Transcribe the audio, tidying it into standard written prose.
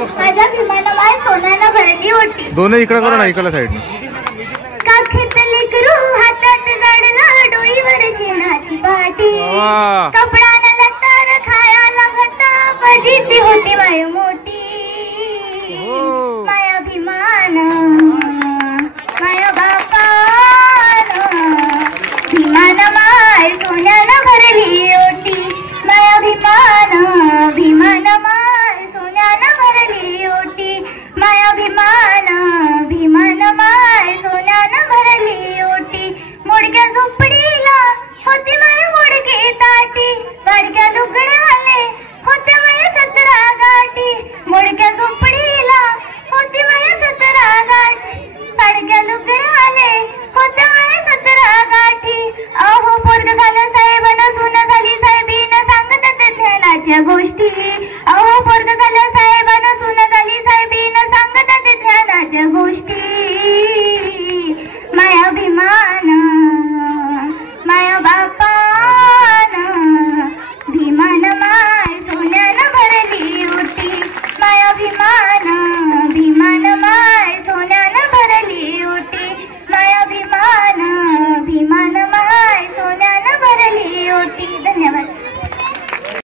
माझ्या विमानामाय सोन्यानं भरली होती. दोन्ही इकडे करू ना, इकडल्या साईडने. काखेतले करू हातात जडलं डोईवर शेणाची पाटी. कपडानं लत्तर खायला घट्ट बजीची होती माय मोठी. माया अभिमान माया बापान भीमान माय सोन्यानं भरली ओटी. माया भीमान भीमान माय सोन्यानं भरली ओटी. माया भीमान भीमान माय सोन्यानं भरली ओटी. मोडक्या झोपडीला होते माय मोडके ताटी. वाडक्या लुगडाले होते माय